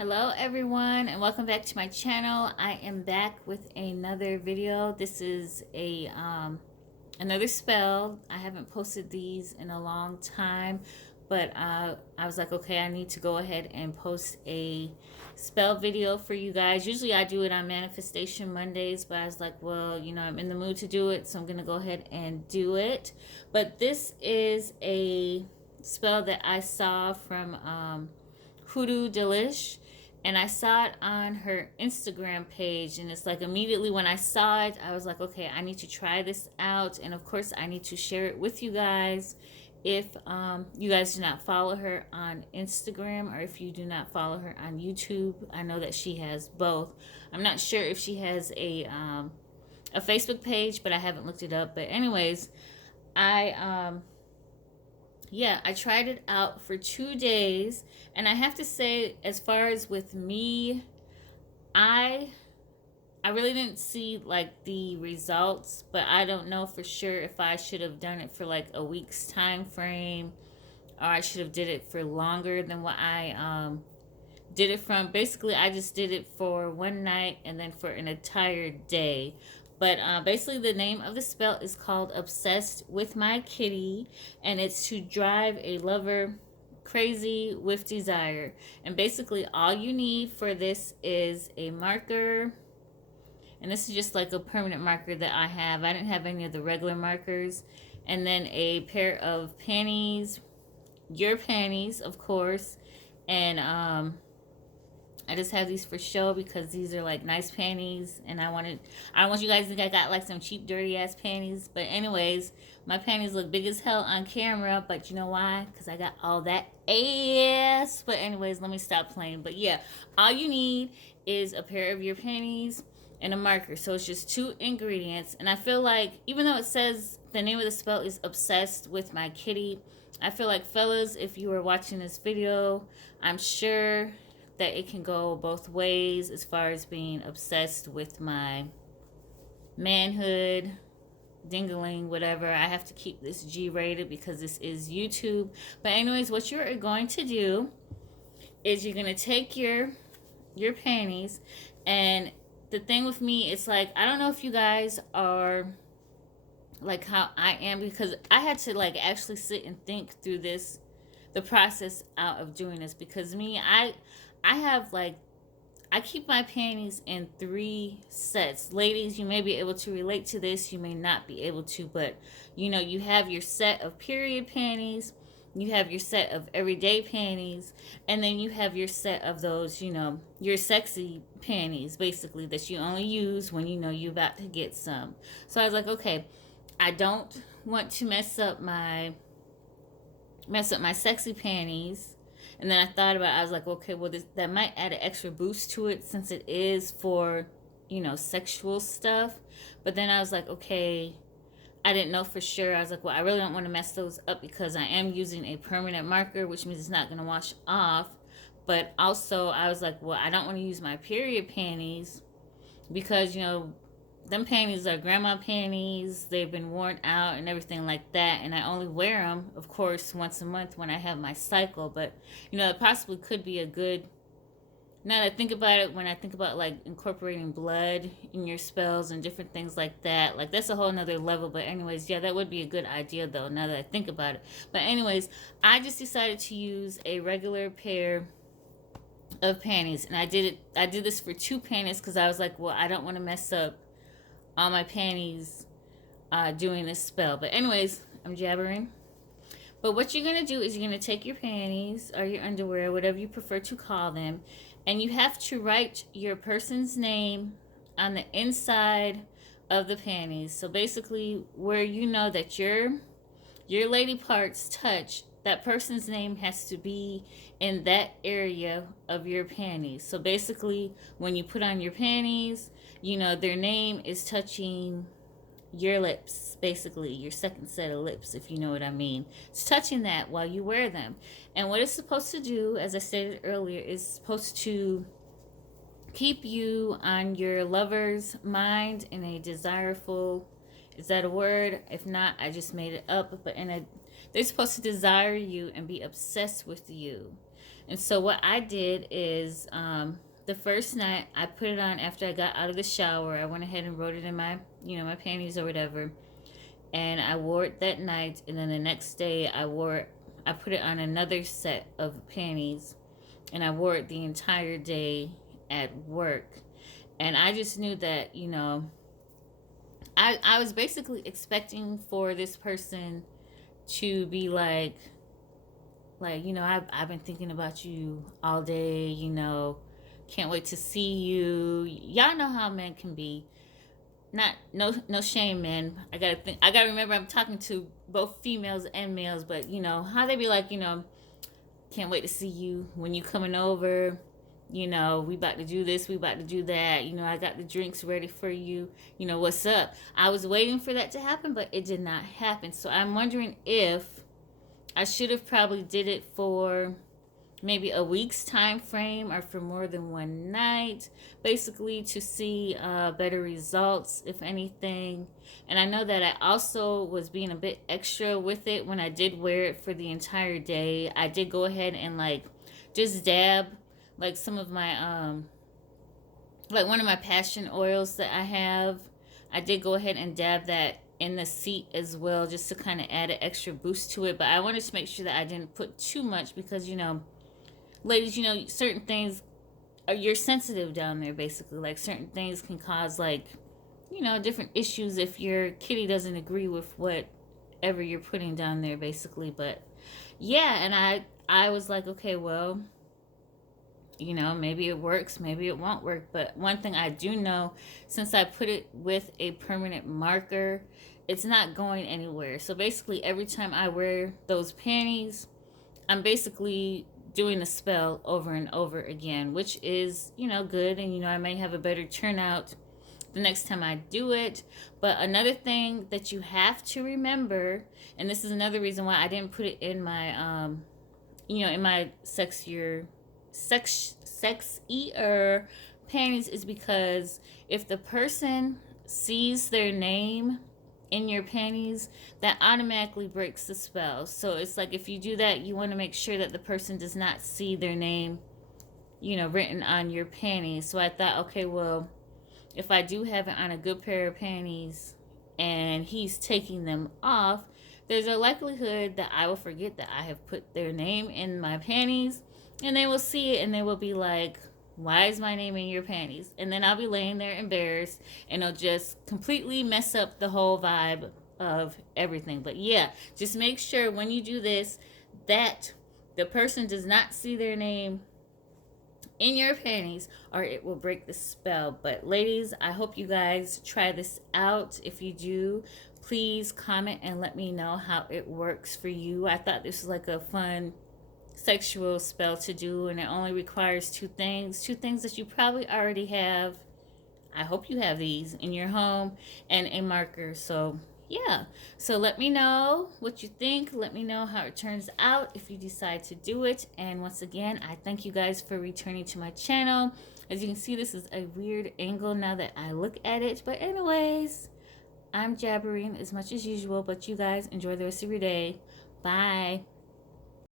Hello everyone and welcome back to my channel. I am back with another video. This is another spell. I haven't posted these in a long time, but I was like, okay, I need to go ahead and post a spell video for you guys. Usually I do it on Manifestation Mondays, but I was like, well, I'm in the mood to do it, so I'm gonna go ahead and do it. But this is a spell that I saw from Hoodoo Delish, and I saw it on her Instagram page, and it's like immediately when I saw it I was like, okay, I need to try this out, and of course I need to share it with you guys. If you guys do not follow her on Instagram, or if you do not follow her on YouTube, I know that she has both. I'm not sure if she has a Facebook page, but I haven't looked it up. But anyways, I yeah, I tried it out for 2 days, and I have to say, as far as with me, I I really didn't see like the results, but I don't know for sure if I should have done it for like a week's time frame, or I should have did it for longer than what I did it from. Basically, I just did it for one night and then for an entire day. But basically, the name of the spell is called Obsessed with My Kitty, and it's to drive a lover crazy with desire. And basically, all you need for this is a marker, and this is just like a permanent marker that I have. I didn't have any of the regular markers. And then a pair of panties, your panties, of course. And I just have these for show because these are like nice panties, and I don't want you guys to think I got like some cheap dirty ass panties. But anyways, my panties look big as hell on camera, but you know why? Because I got all that ass. But anyways, let me stop playing. But yeah, all you need is a pair of your panties and a marker. So it's just two ingredients. And I feel like, even though it says the name of the spell is Obsessed with My Kitty, I feel like, fellas, if you are watching this video, I'm sure that it can go both ways as far as being obsessed with my manhood, dingling, whatever. I have to keep this G rated because this is YouTube. But anyways, what you're going to do is you're going to take your panties, and the thing with me, it's like, I don't know if you guys are like how I am, because I had to like actually sit and think through the process out of doing this. Because me, I have like, I keep my panties in 3 sets. Ladies, you may be able to relate to this, you may not be able to, but you have your set of period panties, you have your set of everyday panties, and then you have your set of those, your sexy panties, basically, that you only use when you're about to get some. So I was like, okay, I don't want to mess up my sexy panties. And then I thought about it, I was like, okay, well, that might add an extra boost to it since it is for, sexual stuff. But then I was like, okay, I didn't know for sure. I was like, well, I really don't want to mess those up because I am using a permanent marker, which means it's not going to wash off. But also, I was like, well, I don't want to use my period panties because, them panties are grandma panties. They've been worn out and everything like that. And I only wear them, of course, once a month when I have my cycle. But, it possibly could be a good... Now that I think about it, when I think about like incorporating blood in your spells and different things like that, like that's a whole nother level. But anyways, yeah, that would be a good idea though, now that I think about it. But anyways, I just decided to use a regular pair of panties. And I did this for 2 panties because I was like, well, I don't want to mess up all my panties doing this spell. But anyways, I'm jabbering. But what you're going to do is you're going to take your panties or your underwear, whatever you prefer to call them, and you have to write your person's name on the inside of the panties. So basically, where you know that your lady parts touch, that person's name has to be in that area of your panties. So basically, when you put on your panties, their name is touching your lips, basically your second set of lips, if you know what I mean. It's touching that while you wear them. And what it's supposed to do, as I stated earlier, is supposed to keep you on your lover's mind in a desireful... Is that a word? If not, I just made it up. But in a They're supposed to desire you and be obsessed with you. And so what I did is, the first night I put it on after I got out of the shower. I went ahead and wrote it in my, my panties or whatever, and I wore it that night. And then the next day I put it on another set of panties, and I wore it the entire day at work. And I just knew that, I was basically expecting for this person to be like, I've been thinking about you all day, can't wait to see you. Y'all know how men can be. Not no shame, man. I gotta remember I'm talking to both females and males, but how they be like, can't wait to see you when you coming over. We about to do this, we about to do that. I got the drinks ready for you. What's up? I was waiting for that to happen, but it did not happen. So I'm wondering if I should have probably did it for maybe a week's time frame or for more than one night, basically to see better results, if anything. And I know that I also was being a bit extra with it when I did wear it for the entire day. I did go ahead and just dab some of my one of my passion oils that I have. I did go ahead and dab that in the seat as well, just to kind of add an extra boost to it. But I wanted to make sure that I didn't put too much, because ladies, certain things you're sensitive down there, basically. Like certain things can cause different issues if your kitty doesn't agree with whatever you're putting down there, basically. But yeah, and I was like, okay, well, maybe it works, maybe it won't work. But one thing I do know, since I put it with a permanent marker, it's not going anywhere. So basically, every time I wear those panties, I'm basically doing the spell over and over again, which is, good. And, I may have a better turnout the next time I do it. But another thing that you have to remember, and this is another reason why I didn't put it in my, in my sexier panties, is because if the person sees their name in your panties, that automatically breaks the spell. So it's like, if you do that, you want to make sure that the person does not see their name, written on your panties. So I thought, okay, well, if I do have it on a good pair of panties and he's taking them off, there's a likelihood that I will forget that I have put their name in my panties, and they will see it and they will be like, why is my name in your panties? And then I'll be laying there embarrassed, and it'll just completely mess up the whole vibe of everything. But yeah, just make sure when you do this that the person does not see their name in your panties, or it will break the spell. But ladies, I hope you guys try this out. If you do, please comment and let me know how it works for you. I thought this was like a fun sexual spell to do, and it only requires two things that you probably already have. I hope you have these in your home, and a marker. So yeah, so let me know what you think. Let me know how it turns out if you decide to do it. And once again, I thank you guys for returning to my channel. As you can see, this is a weird angle now that I look at it, but anyways, I'm jabbering as much as usual. But you guys enjoy the rest of your day. Bye.